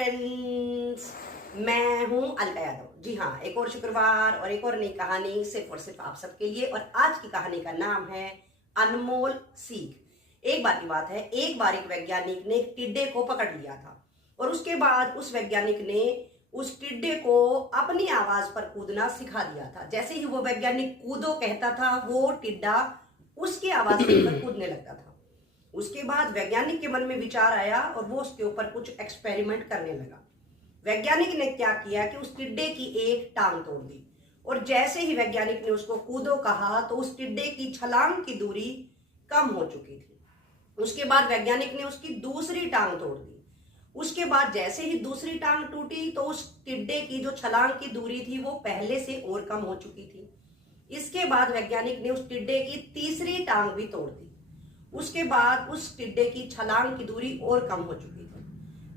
Friends, मैं हूं अलका यादव। जी हाँ, एक और शुक्रवार और एक और नई कहानी सिर्फ और सिर्फ आप सबके लिए। और आज की कहानी का नाम है अनमोल सीख। एक बार की बात है, एक बार एक वैज्ञानिक ने एक टिड्डे को पकड़ लिया था और उसके बाद उस वैज्ञानिक ने उस टिड्डे को अपनी आवाज पर कूदना सिखा दिया था। जैसे ही वो वैज्ञानिक कूदो कहता था, वो टिड्डा उसकी आवाज सुनकर कूदने लगता था। उसके बाद वैज्ञानिक के मन में विचार आया और वो उसके ऊपर कुछ एक्सपेरिमेंट करने लगा। वैज्ञानिक ने क्या किया कि उस टिड्डे की एक टांग तोड़ दी और जैसे ही वैज्ञानिक ने उसको कूदो कहा तो उस टिड्डे की छलांग की दूरी कम हो चुकी थी। उसके बाद वैज्ञानिक ने उसकी दूसरी टांग तोड़ दी। उसके बाद जैसे ही दूसरी टांग टूटी तो उस टिड्डे की जो छलांग की दूरी थी वो पहले से और कम हो चुकी थी। इसके बाद वैज्ञानिक ने उस टिड्डे की तीसरी टांग भी तोड़ दी। उसके बाद उस टिड्डे की छलांग की दूरी और कम हो चुकी थी।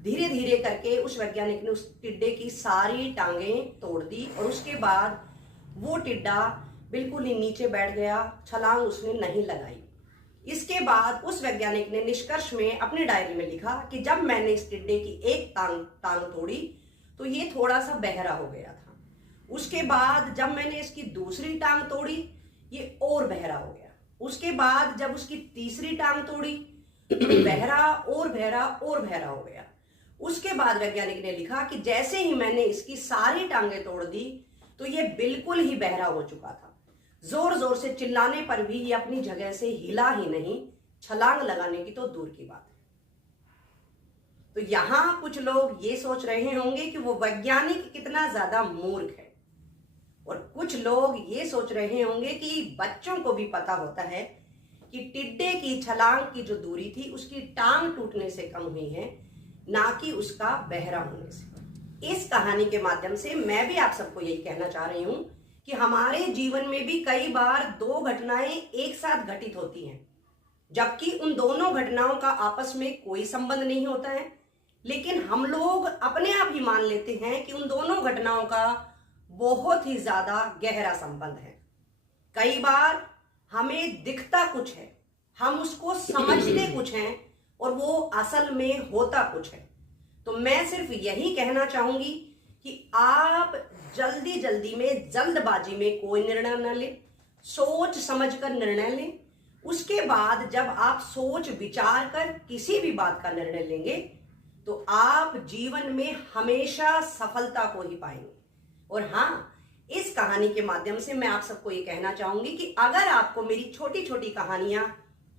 धीरे धीरे करके उस वैज्ञानिक ने उस टिड्डे की सारी टांगें तोड़ दी और उसके बाद वो टिड्डा बिल्कुल ही नीचे बैठ गया, छलांग उसने नहीं लगाई। इसके बाद उस वैज्ञानिक ने निष्कर्ष में अपनी डायरी में लिखा कि जब मैंने इस टिड्डे की एक टांग तोड़ी तो ये थोड़ा सा बहरा हो गया था। उसके बाद जब मैंने इसकी दूसरी टांग तोड़ी ये और बहरा हो गया। उसके बाद जब उसकी तीसरी टांग तोड़ी तो बहरा और बहरा और बहरा हो गया। उसके बाद वैज्ञानिक ने लिखा कि जैसे ही मैंने इसकी सारी टांगें तोड़ दी तो ये बिल्कुल ही बहरा हो चुका था। जोर जोर से चिल्लाने पर भी ये अपनी जगह से हिला ही नहीं, छलांग लगाने की तो दूर की बात है। तो यहां कुछ लोग ये सोच रहे होंगे कि वो वैज्ञानिक कितना ज्यादा मूर्ख है, और कुछ लोग ये सोच रहे होंगे कि बच्चों को भी पता होता है कि टिड्डे की छलांग की जो दूरी थी उसकी टांग टूटने से कम हुई है, ना कि उसका बहरा होने से। इस कहानी के माध्यम से मैं भी आप सबको यही कहना चाह रही हूं कि हमारे जीवन में भी कई बार दो घटनाएं एक साथ घटित होती हैं, जबकि उन दोनों घटनाओं का आपस में कोई संबंध नहीं होता है, लेकिन हम लोग अपने आप ही मान लेते हैं कि उन दोनों घटनाओं का बहुत ही ज्यादा गहरा संबंध है। कई बार हमें दिखता कुछ है, हम उसको समझते कुछ हैं और वो असल में होता कुछ है। तो मैं सिर्फ यही कहना चाहूंगी कि आप जल्दी जल्दी में, जल्दबाजी में कोई निर्णय न लें, सोच समझकर निर्णय लें। उसके बाद जब आप सोच विचार कर किसी भी बात का निर्णय लेंगे तो आप जीवन में हमेशा सफलता को ही पाएंगे। और हाँ, इस कहानी के माध्यम से मैं आप सबको ये कहना चाहूंगी कि अगर आपको मेरी छोटी छोटी कहानियां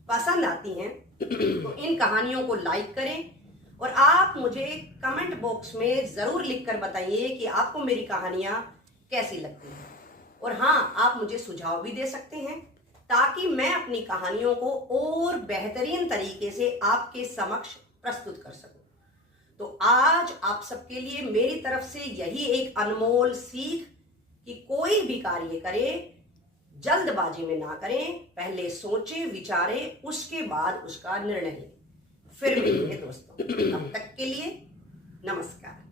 पसंद आती हैं तो इन कहानियों को लाइक करें और आप मुझे कमेंट बॉक्स में जरूर लिखकर बताइए कि आपको मेरी कहानियां कैसी लगती हैं। और हाँ, आप मुझे सुझाव भी दे सकते हैं ताकि मैं अपनी कहानियों को और बेहतरीन तरीके से आपके समक्ष प्रस्तुत कर सकूं। तो आज आप सबके लिए मेरी तरफ से यही एक अनमोल सीख कि कोई भी कार्य करें जल्दबाजी में ना करें, पहले सोचे विचारे उसके बाद उसका निर्णय लें। फिर मिलेंगे दोस्तों, तब तक के लिए नमस्कार।